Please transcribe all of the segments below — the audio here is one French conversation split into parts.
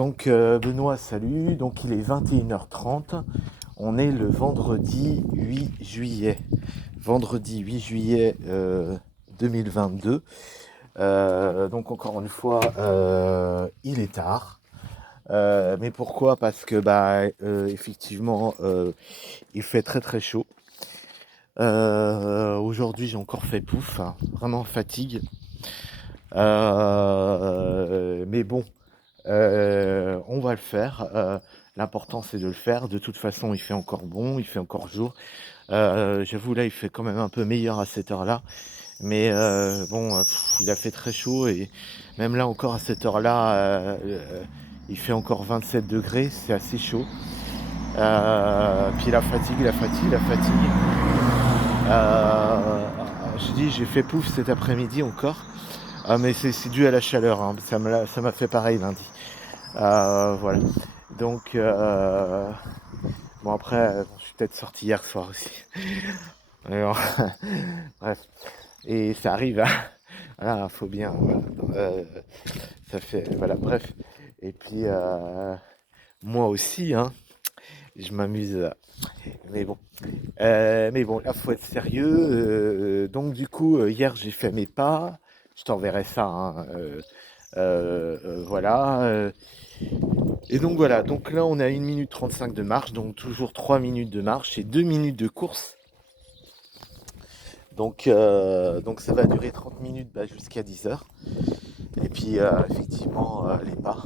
Donc Benoît, salut. Donc il est 21h30. On est le vendredi 8 juillet. Vendredi 8 juillet 2022. Donc encore une fois, il est tard. Mais pourquoi? Parce que effectivement, il fait très très chaud. Aujourd'hui, j'ai encore fait pouf, hein, vraiment fatigue. Mais bon, on va le faire. L'important, c'est de le faire. De toute façon, il fait encore bon, il fait encore jour. J'avoue, là, il fait quand même un peu meilleur à cette heure-là. Mais il a fait très chaud. Et même là, encore à cette heure-là, il fait encore 27 degrés. C'est assez chaud. Puis la fatigue, la fatigue, la fatigue. Je dis, j'ai fait pouf cet après-midi encore. Mais c'est dû à la chaleur, hein. Ça m'a fait pareil lundi. Voilà. Donc, bon après, je suis peut-être sorti hier soir aussi. Alors, bref. Et ça arrive, hein. Voilà, faut bien. Voilà. Ça fait, voilà, bref. Et puis, moi aussi, hein, je m'amuse. Mais bon. Là, faut être sérieux. Donc, du coup, hier, j'ai fait mes pas. Je t'enverrai ça, hein. Voilà. Et donc voilà, donc là on est à 1 minute 35 de marche, donc toujours 3 minutes de marche et 2 minutes de course. Donc ça va durer 30 minutes jusqu'à 10 heures. Et puis effectivement les pas.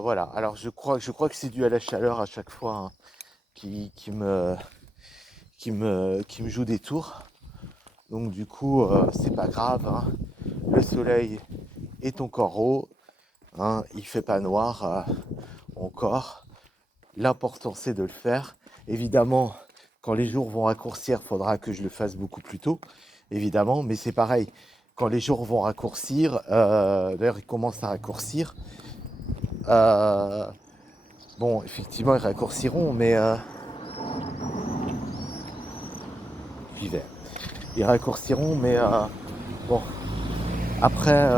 Voilà, alors je crois que c'est dû à la chaleur à chaque fois, hein, qui me joue des tours. Donc du coup c'est pas grave, hein. Le soleil est encore haut, hein, il fait pas noir encore. L'important, c'est de le faire. Évidemment, quand les jours vont raccourcir, il faudra que je le fasse beaucoup plus tôt, évidemment. Mais c'est pareil, quand les jours vont raccourcir, d'ailleurs, ils commencent à raccourcir. euh, bon, effectivement, ils raccourciront, mais j'y vais. Ils raccourciront, mais bon, après,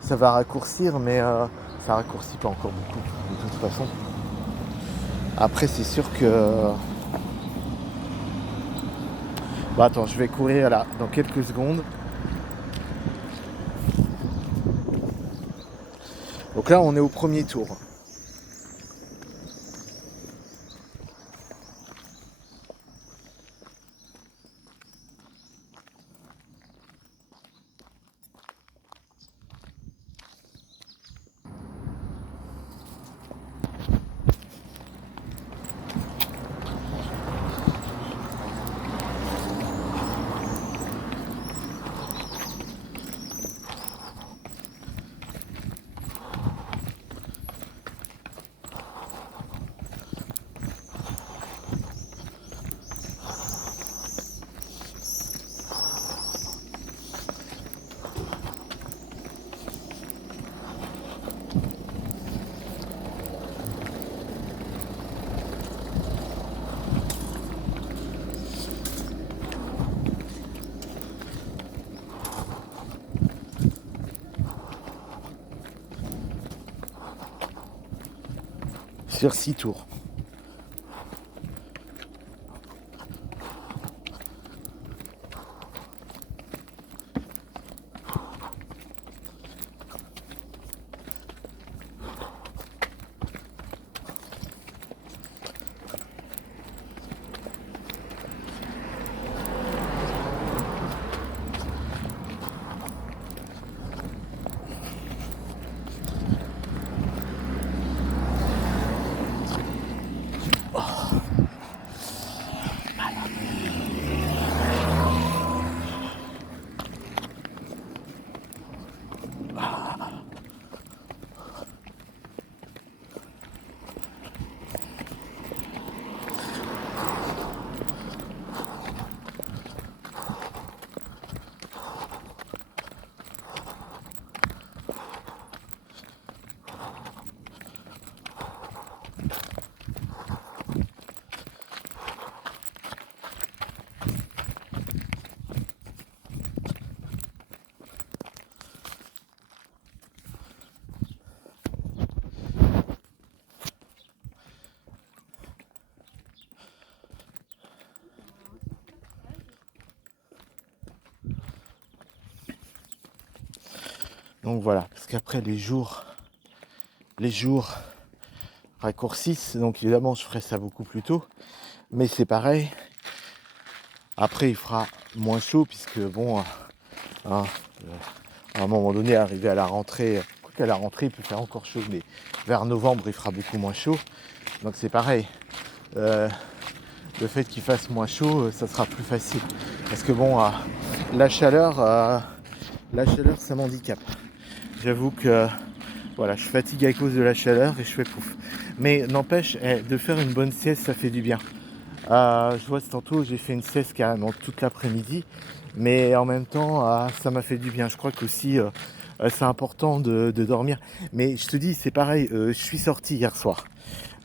ça va raccourcir, mais ça raccourcit pas encore beaucoup, de toute façon. Après, c'est sûr que bon, attends, je vais courir là dans quelques secondes. Donc là, on est au premier tour. Sur 6 tours. Donc voilà, parce qu'après les jours raccourcissent, donc évidemment je ferai ça beaucoup plus tôt, mais c'est pareil, après il fera moins chaud puisque bon, hein, à un moment donné, arrivé à la rentrée, quoiqu'à la rentrée il peut faire encore chaud, mais vers novembre il fera beaucoup moins chaud, donc c'est pareil, le fait qu'il fasse moins chaud, ça sera plus facile, parce que bon, la chaleur ça m'handicape, j'avoue que voilà, je fatigue à cause de la chaleur et je fais pouf. Mais n'empêche, de faire une bonne sieste, ça fait du bien. Je vois tantôt, j'ai fait une sieste carrément toute l'après-midi, mais en même temps, ça m'a fait du bien. Je crois qu'aussi, c'est important de dormir. Mais je te dis, c'est pareil, je suis sorti hier soir.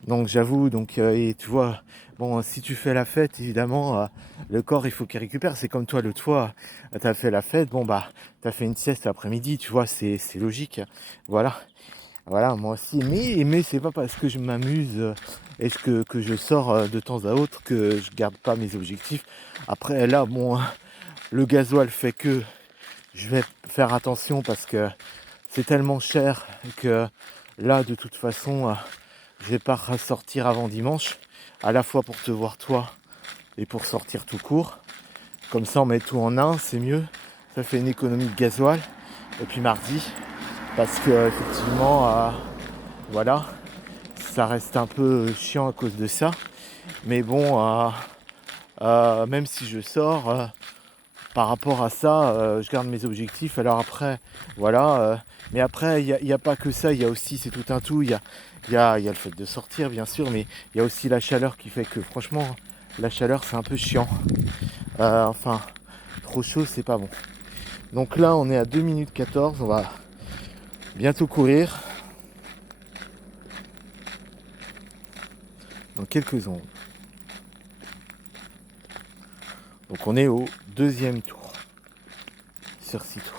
Donc j'avoue, et tu vois, bon, si tu fais la fête, évidemment, le corps, il faut qu'il récupère. C'est comme toi, l'autre fois, tu as fait la fête, bon, bah, tu as fait une sieste l'après-midi, tu vois, c'est logique. Voilà. Voilà, moi aussi. Mais c'est pas parce que je m'amuse et que je sors de temps à autre que je garde pas mes objectifs. Après, là, bon, le gasoil fait que je vais faire attention parce que c'est tellement cher que là, de toute façon, je vais pas ressortir avant dimanche, à la fois pour te voir toi et pour sortir tout court. Comme ça, on met tout en un, c'est mieux. Ça fait une économie de gasoil. Et puis mardi, parce que effectivement, voilà, ça reste un peu chiant à cause de ça. Mais bon, même si je sors, par rapport à ça, je garde mes objectifs. Alors après, voilà. Mais après, il n'y a pas que ça. Il y a aussi, c'est tout un tout. Il y a le fait de sortir, bien sûr. Mais il y a aussi la chaleur qui fait que, franchement, la chaleur, c'est un peu chiant. Enfin, trop chaud, c'est pas bon. Donc là, on est à 2 minutes 14. On va bientôt courir. Dans quelques ondes. Donc on est au deuxième tour sur 6 tours.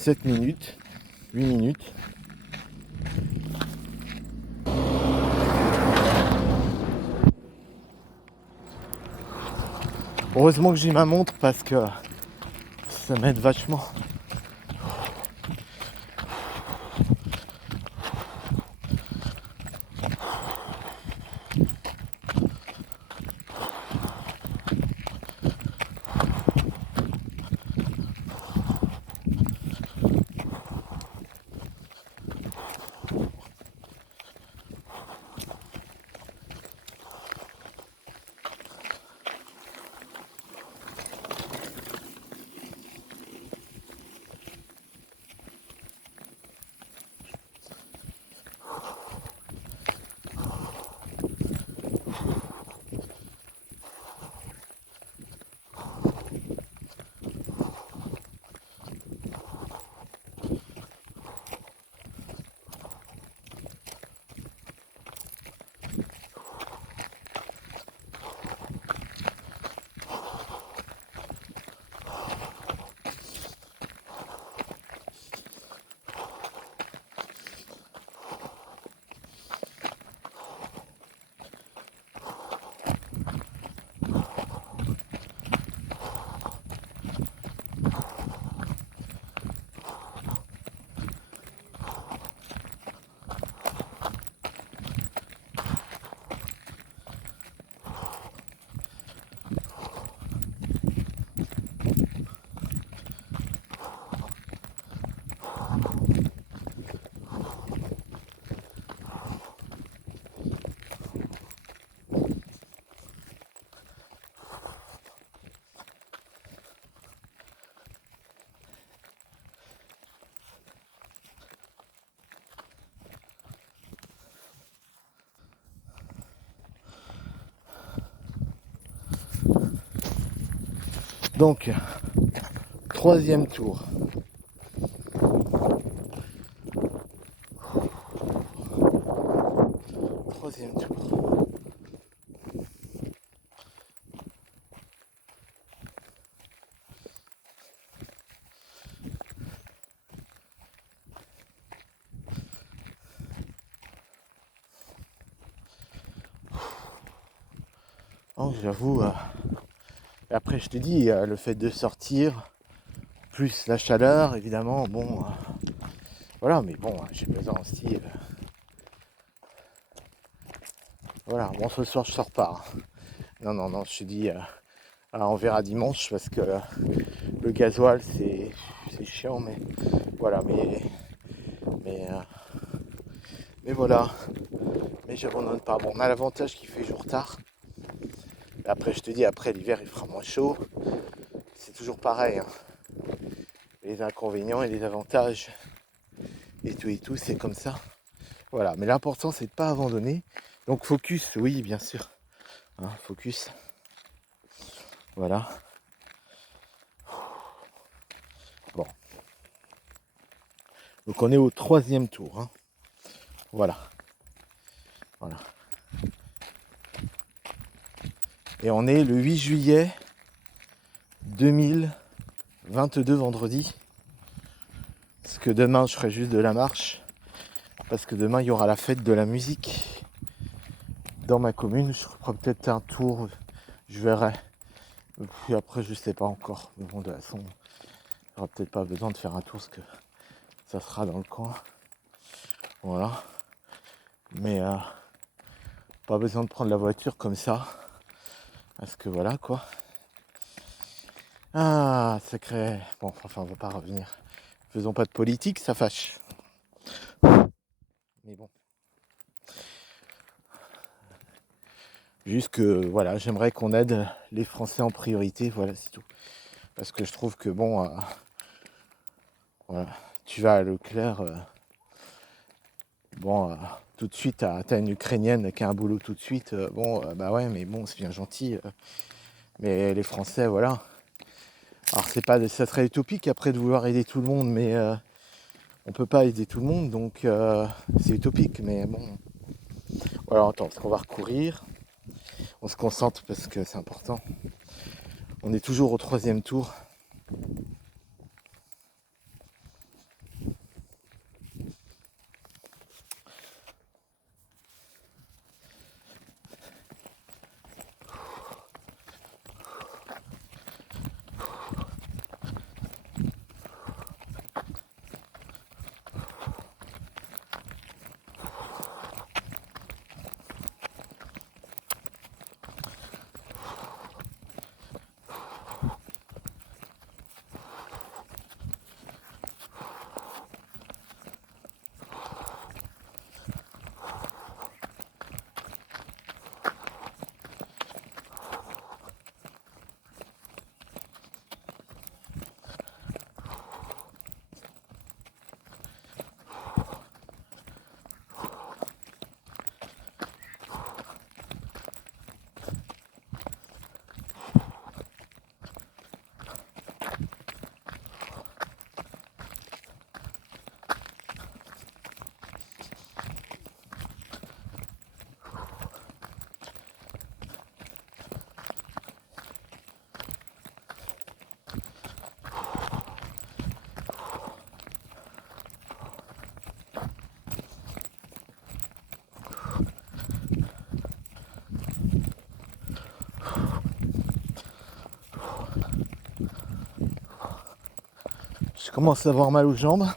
« 7 minutes, 8 minutes. Heureusement que j'ai ma montre parce que ça m'aide vachement. Donc, troisième tour. troisième tour. Oh, j'avoue, après je te dis, le fait de sortir, plus la chaleur, évidemment, bon, voilà, mais bon, j'ai besoin aussi, voilà, bon, ce soir je sors pas, hein. Non, je te dis, on verra dimanche, parce que le gasoil, c'est chiant, mais voilà, mais voilà, mais j'abandonne pas. Bon, on a l'avantage qu'il fait jour tard. Après, je te dis, après l'hiver, il fera moins chaud. C'est toujours pareil, hein. Les inconvénients et les avantages et tout, c'est comme ça. Voilà, mais l'important, c'est de ne pas abandonner. Donc, focus, oui, bien sûr. Hein, focus. Voilà. Bon. Donc, on est au troisième tour, hein. Voilà. Et on est le 8 juillet 2022, vendredi. Parce que demain, je ferai juste de la marche. Parce que demain, il y aura la fête de la musique dans ma commune. Je ferai peut-être un tour, je verrai. Puis après, je sais pas encore. Mais bon, de toute façon, il n'y aura peut-être pas besoin de faire un tour parce que ça sera dans le coin. Voilà. Mais pas besoin de prendre la voiture comme ça. Parce que voilà quoi. Ah, sacré. Bon, enfin, on va pas revenir. Faisons pas de politique, ça fâche. Mais bon. Juste que voilà, j'aimerais qu'on aide les Français en priorité, voilà, c'est tout. Parce que je trouve que bon, voilà, tu vas à Leclerc, bon, tout de suite, t'as une Ukrainienne qui a un boulot tout de suite, bon, bah ouais, mais bon, c'est bien gentil. Mais les Français, voilà. Alors c'est pas, ça serait utopique après de vouloir aider tout le monde, mais on peut pas aider tout le monde, donc c'est utopique, mais bon. Voilà, attends, parce qu'on va recourir. On se concentre parce que c'est important. On est toujours au troisième tour. Je commence à avoir mal aux jambes.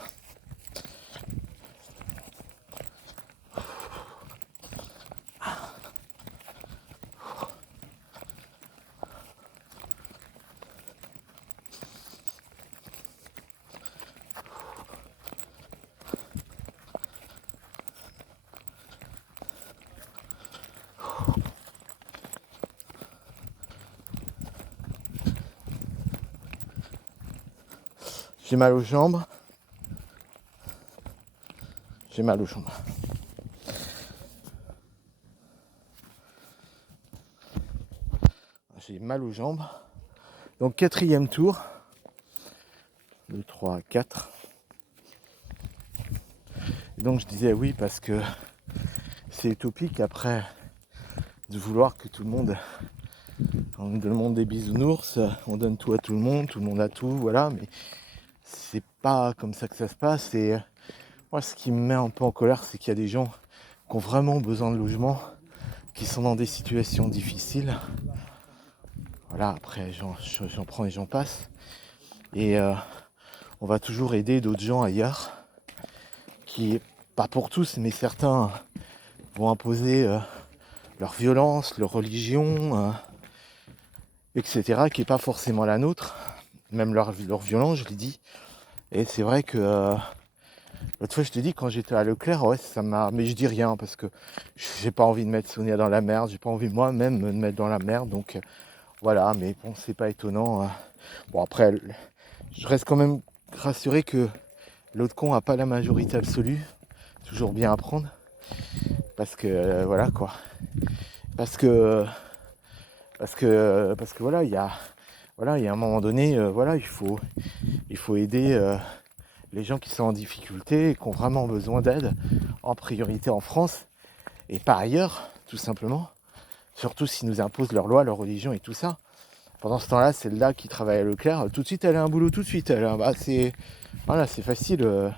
J'ai mal aux jambes. J'ai mal aux jambes. J'ai mal aux jambes. Donc quatrième tour. 2, 3, 4. Et donc je disais oui parce que c'est utopique après de vouloir que tout le monde, on demande des bisounours, on donne tout le monde a tout, voilà, mais c'est pas comme ça que ça se passe. Et moi, ce qui me met un peu en colère, c'est qu'il y a des gens qui ont vraiment besoin de logement, qui sont dans des situations difficiles. Voilà, après j'en prends et j'en passe. Et on va toujours aider d'autres gens ailleurs, qui, pas pour tous, mais certains vont imposer leur violence, leur religion, etc., qui n'est pas forcément la nôtre, même leur violence, je l'ai dit. Et c'est vrai que l'autre fois, je te dis, quand j'étais à Leclerc, ouais, ça m'a. Mais je dis rien parce que j'ai pas envie de mettre Sonia dans la merde, j'ai pas envie moi-même de me mettre dans la merde, donc voilà, mais bon, c'est pas étonnant. Bon, après, je reste quand même rassuré que l'autre con a pas la majorité absolue, toujours bien à prendre, parce que voilà quoi. Parce que voilà, il y a un moment donné, voilà, il faut aider les gens qui sont en difficulté et qui ont vraiment besoin d'aide, en priorité en France et pas ailleurs, tout simplement. Surtout s'ils nous imposent leurs lois, leur religion et tout ça. Pendant ce temps-là, celle-là qui travaille à Leclerc, tout de suite elle a un boulot tout de suite. C'est facile.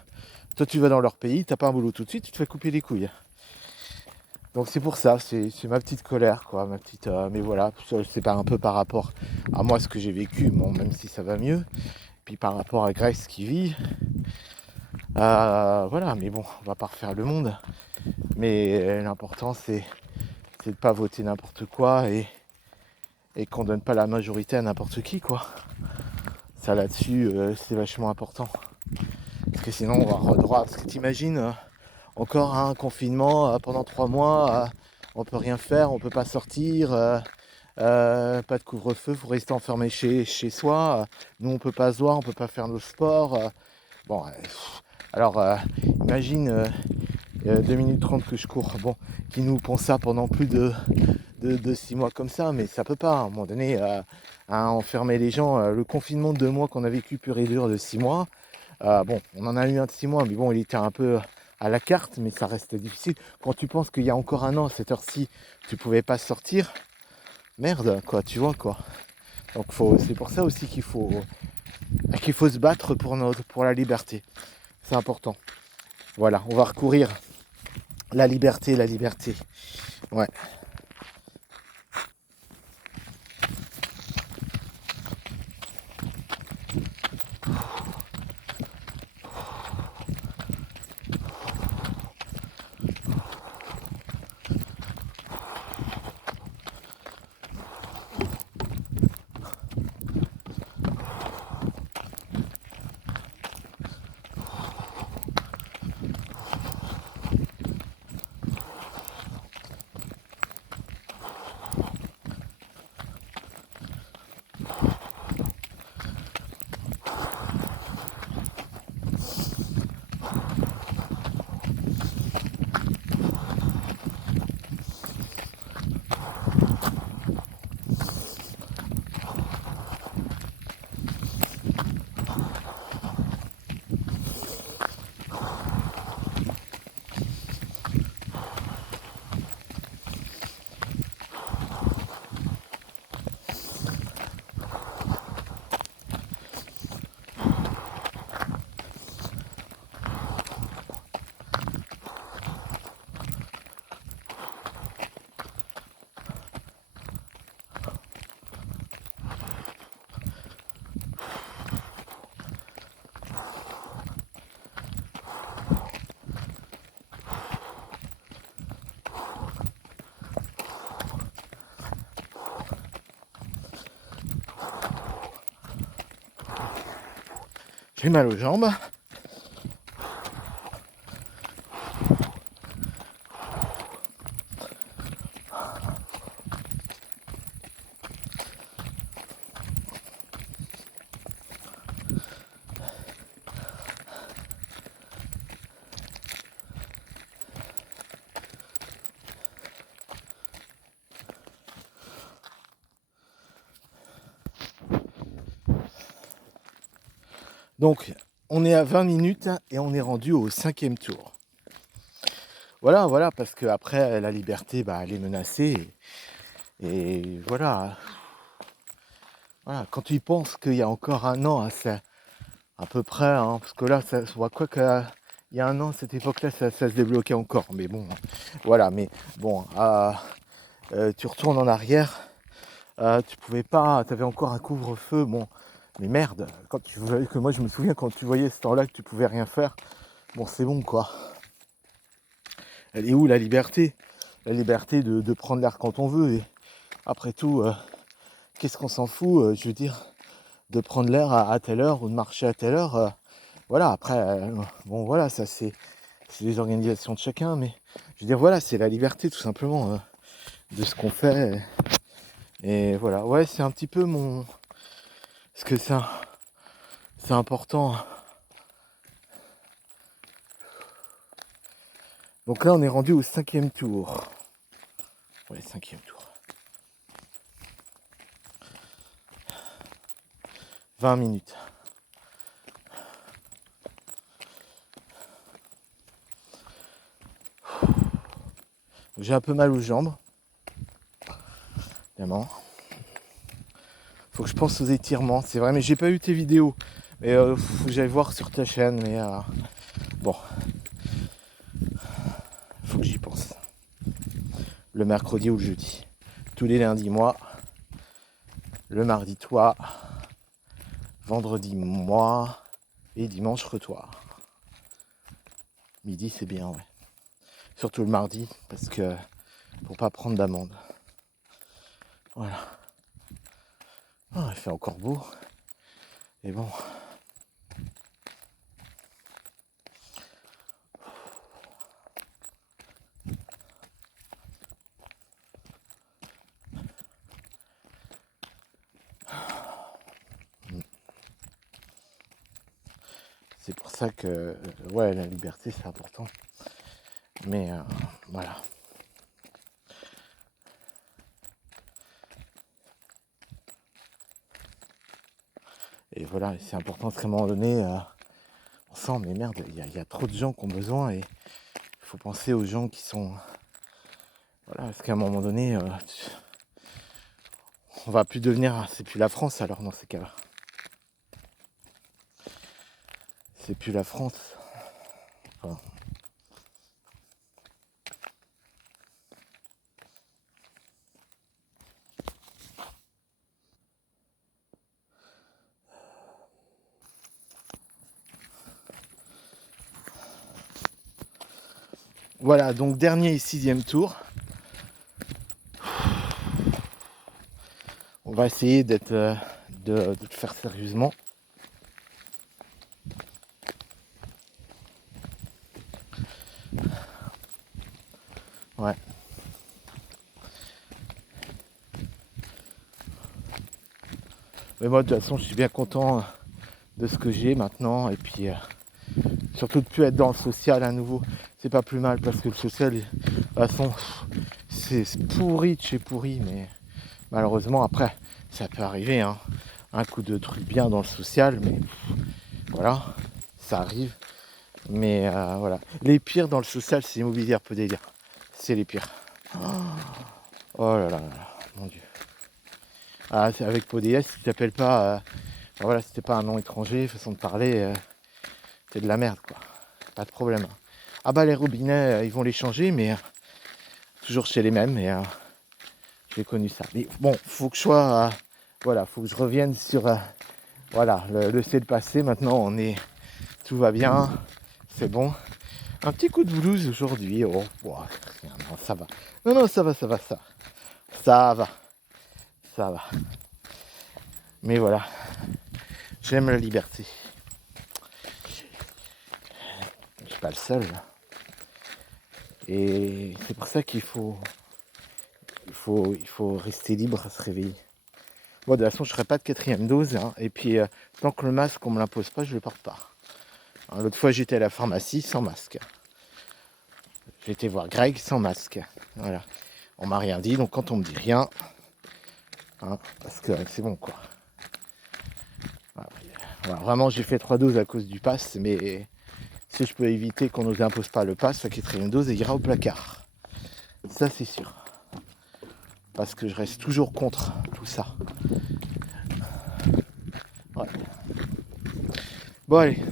Toi tu vas dans leur pays, t'as pas un boulot tout de suite, tu te fais couper les couilles. Donc c'est pour ça, c'est ma petite colère, quoi, mais voilà, c'est pas un peu par rapport à moi ce que j'ai vécu, bon, même si ça va mieux, puis par rapport à Grace qui vit, voilà, mais bon, on va pas refaire le monde, mais l'important c'est de pas voter n'importe quoi et qu'on donne pas la majorité à n'importe qui, quoi. Ça là-dessus, c'est vachement important, parce que sinon on va redroit, parce que t'imagines encore un confinement pendant 3 mois, on peut rien faire, on peut pas sortir. Pas de couvre-feu, faut rester enfermé chez soi. Nous on peut pas se voir, on peut pas faire nos sports. Bon, alors imagine 2 minutes 30 que je cours. Bon, qui nous pond ça pendant plus de 6 mois comme ça, mais ça peut pas. À un moment donné, à enfermer les gens. Le confinement de 2 mois qu'on a vécu pur et dur de 6 mois. Bon, on en a eu un de 6 mois, mais bon, il était un peu à la carte, mais ça reste difficile. Quand tu penses qu'il y a encore un an, à cette heure-ci, tu pouvais pas sortir. Merde, quoi, tu vois, quoi. Donc c'est pour ça aussi qu'il faut se battre pour la liberté. C'est important. Voilà, on va recourir. La liberté, la liberté. Ouais. J'ai mal aux jambes. Donc, on est à 20 minutes et on est rendu au 5e tour. voilà, parce que après la liberté, bah, elle est menacée et voilà, quand tu y penses qu'il y a encore un an, hein, c'est à peu près, hein, parce que là, ça se voit quoi que il y a un an, cette époque-là, ça se débloquait encore, mais bon, voilà, mais bon, tu retournes en arrière, tu pouvais pas, tu avais encore un couvre-feu, bon, mais merde, quand tu voyais que moi je me souviens quand tu voyais ce temps-là que tu pouvais rien faire, bon c'est bon quoi. Elle est où la liberté? La liberté de prendre l'air quand on veut et après tout, qu'est-ce qu'on s'en fout, je veux dire, de prendre l'air à telle heure ou de marcher à telle heure, voilà après, bon voilà, ça c'est les organisations de chacun, mais je veux dire voilà, c'est la liberté tout simplement de ce qu'on fait et voilà, ouais c'est un petit peu mon... Parce que c'est important. Donc là, on est rendu au 5e tour. Ouais, 5e tour. 20 minutes. J'ai un peu mal aux jambes. Évidemment. Faut que je pense aux étirements. C'est vrai, mais j'ai pas eu tes vidéos. Mais faut que j'aille voir sur ta chaîne. Mais bon. Faut que j'y pense. Le mercredi ou le jeudi. Tous les lundis, moi. Le mardi, toi. Vendredi, moi. Et dimanche, toi. Midi, c'est bien, ouais. Surtout le mardi, parce que pour pas prendre d'amende. Voilà. Ah, il fait encore beau. Et bon. C'est pour ça que ouais, la liberté c'est important. Mais voilà. Et voilà, c'est important parce qu'à un moment donné, on sent, mais merde, il y a trop de gens qui ont besoin et il faut penser aux gens qui sont... Voilà, parce qu'à un moment donné, on va plus devenir... C'est plus la France alors dans ces cas-là. C'est plus la France. Enfin, voilà, donc dernier et 6e tour. On va essayer d'être de le faire sérieusement. Ouais. Mais moi de toute façon je suis bien content de ce que j'ai maintenant et puis surtout de plus être dans le social à nouveau. C'est pas plus mal parce que le social, de toute façon, c'est pourri de chez pourri, mais malheureusement après ça peut arriver, hein. Un coup de truc bien dans le social, mais voilà, ça arrive. Mais voilà. Les pires dans le social, c'est Immobilière Peu Délire. C'est les pires. Oh là là là, mon dieu. Ah, avec Podéas, si tu t'appelles pas, voilà, si t'es pas un nom étranger, façon de parler, c'est de la merde quoi. Pas de problème. Ah bah les robinets, ils vont les changer, mais toujours chez les mêmes. Et j'ai connu ça. Mais bon, faut que je sois, voilà, faut que je revienne sur, voilà, c'est le passé. Maintenant, tout va bien, c'est bon. Un petit coup de blues aujourd'hui. Oh, non, ça va. Non, ça va, ça va. Ça va. Mais voilà, j'aime la liberté. Je suis pas le seul. Et c'est pour ça qu'il faut rester libre à se réveiller. Moi, de toute façon, je ne ferai pas de 4e dose. Hein, et puis, tant que le masque, on ne me l'impose pas, je ne le porte pas. Hein, l'autre fois, j'étais à la pharmacie sans masque. J'ai été voir Greg sans masque. Voilà. On m'a rien dit, donc quand on me dit rien, hein, parce que c'est bon, quoi. Voilà, vraiment, j'ai fait 3 doses à cause du pass, mais Si je peux éviter qu'on nous impose pas le pass, ça quitterait une dose et ira au placard. Ça c'est sûr. Parce que je reste toujours contre tout ça. Ouais. Bon allez,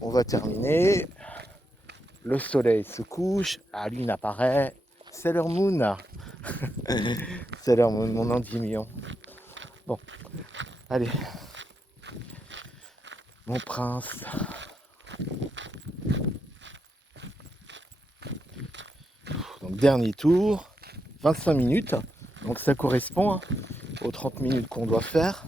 on va terminer. Le soleil se couche, la lune apparaît. Sailor Moon. Sailor Moon, mon endymion. Bon, allez. Mon prince. Donc dernier tour, 25 minutes. Donc ça correspond aux 30 minutes qu'on doit faire.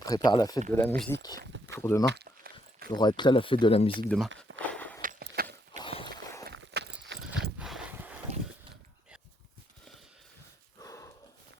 Prépare la fête de la musique pour demain. Ça devrait être là la fête de la musique demain.